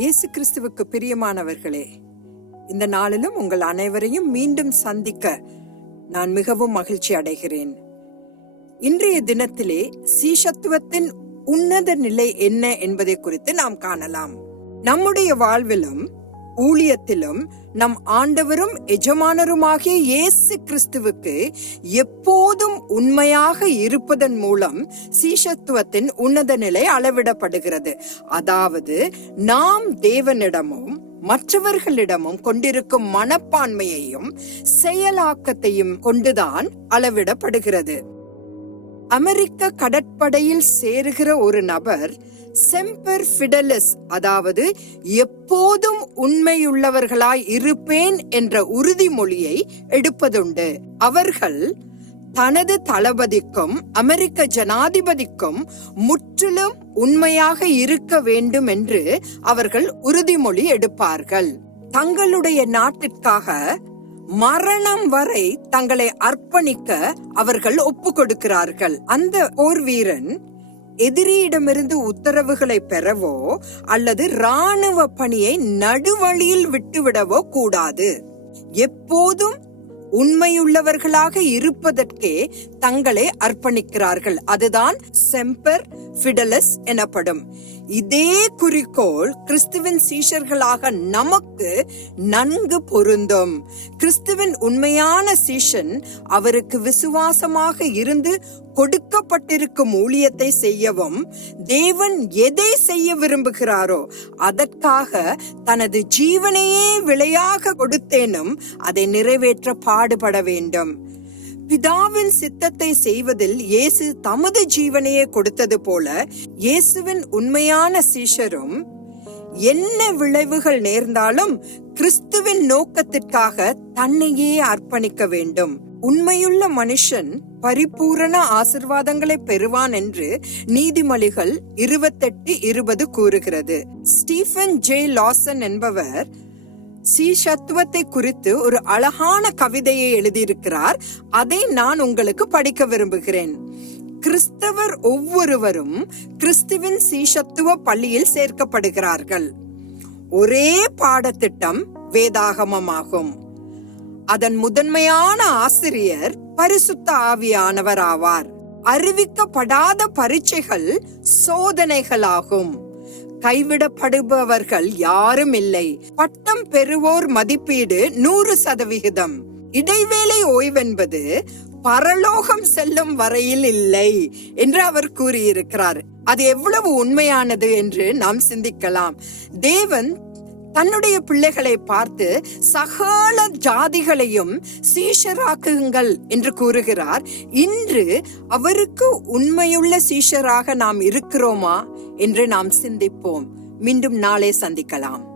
இயேசு கிறிஸ்துவுக்கு பிரியமானவர்களே இந்த நாளிலும் உங்கள் அனைவரையும் மீண்டும் சந்திக்க நான் மிகவும் மகிழ்ச்சி அடைகிறேன். இன்றைய தினத்திலே சீஷத்துவத்தின் உன்னத நிலை என்ன என்பதை குறித்து நாம் காணலாம். நம்முடைய வாழ்விலும் ஊழியத்திலும் நம் ஆண்டவரும் எஜமானருமாகிய இயேசு கிறிஸ்துவுக்கு எப்போதும் உண்மையாக இருப்பதன் மூலம் சீஷத்துவத்தின் உன்னத நிலை அளவிடப்படுகிறது. அதாவது நாம் தேவனிடமும் மற்றவர்களிடமும் கொண்டிருக்கும் மனப்பான்மையையும் செயலாக்கத்தையும் கொண்டுதான் அளவிடப்படுகிறது. அமெரிக்க கடற்படையில் சேருகிற ஒரு நபர் செம்பர் ஃபிடலஸ் அதாவது எப்போதும் உண்மையுள்ளவர்களாய் இருப்பேன் என்ற உறுதிமொழியை எடுப்பதுண்டு. அவர்கள் தனது தளபதிக்கும் அமெரிக்க ஜனாதிபதிக்கும் முற்றிலும் உண்மையாக இருக்க வேண்டும் என்று அவர்கள் உறுதிமொழி எடுப்பார்கள். தங்களுடைய நாட்டிற்காக மரணம் வரை தங்களை அர்ப்பணிக்க அவர்கள் ஒப்பு கொடுக்கிறார்கள் அந்த போர் வீரன் எதிரியிடமிருந்து உத்தரவுகளை பெறவோ அல்லது ராணுவ பணியை நடுவழியில் விட்டுவிடவோ கூடாது. எப்போதும் உண்மையுள்ளவர்களாக இருப்பதற்கே தங்களை அர்ப்பணிக்கிறார்கள். அதுதான் செம்பர் ஃபிடலஸ் எனப்படும். இதே குறிக்கோள் கிறிஸ்துவின் சீஷர்களாக நமக்கு நன்கு பொருந்தும். கிறிஸ்துவின் உண்மையான சீஷன் அவருக்கு விசுவாசமாக இருந்து கொடுக்கப்பட்டிருக்கும் ஊழியத்தை செய்யவும் தேவன் எதை செய்ய விரும்புகிறாரோ அதற்காக தனது ஜீவனையே விலையாக கொடுத்தேனும் அதை நிறைவேற்ற பாடுபட வேண்டும். பிதாவின் சித்தத்தை செய்வதில் இயேசு தமது ஜீவனையே கொடுத்தது போல இயேசுவின் உண்மையான சீஷரும் என்ன விளைவுகள் நேர்ந்தாலும் கிறிஸ்துவின் நோக்கத்திற்காக தன்னையே அர்ப்பணிக்க வேண்டும். உண்மையுள்ள மனுஷன் பரிபூரண ஆசிர்வாதங்களை பெறுவான் என்று நீதிமொழிகள் இருபத்தெட்டு இருபது கூறுகிறது. ஸ்டீஃபன் ஜே லாசன் என்பவர் சீஷத்துவத்தை குறித்து ஒரு அழகான கவிதையை எழுதியிருக்கிறார். அதை நான் உங்களுக்கு படிக்க விரும்புகிறேன். கிறிஸ்தவர் ஒவ்வொருவரும் கிறிஸ்துவின் சீஷத்துவ பள்ளியில் சேர்க்கப்படுகிறார்கள். ஒரே பாடத்திட்டம் வேதாகமமாகும். அதன் முதன்மையான ஆசிரியர் பரிசுத்த ஆவியானவர் ஆவார். அறிவிக்கப்படாத பரீட்சைகள் சோதனைகளாகும். கைவிடப்படுபவர்கள் யாரும் இல்லை. பட்டம் பெறுவோர் மதிப்பீடு நூறு சதவிகிதம். இடைவேளை ஓய்வென்பது பரலோகம் செல்லும் வரையில் இல்லை என்று அவர் கூறியிருக்கிறார். அது எவ்வளவு உண்மையானது என்று நாம் சிந்திக்கலாம். தேவன் தன்னுடைய பிள்ளைகளை பார்த்து சகல ஜாதிகளையும் சீஷராக்குங்கள் என்று கூறுகிறார். இன்று அவருக்கு உண்மையுள்ள சீஷராக நாம் இருக்கிறோமா? என்று நாம் சிந்திப்போம். மீண்டும் நாளை சந்திக்கலாம்.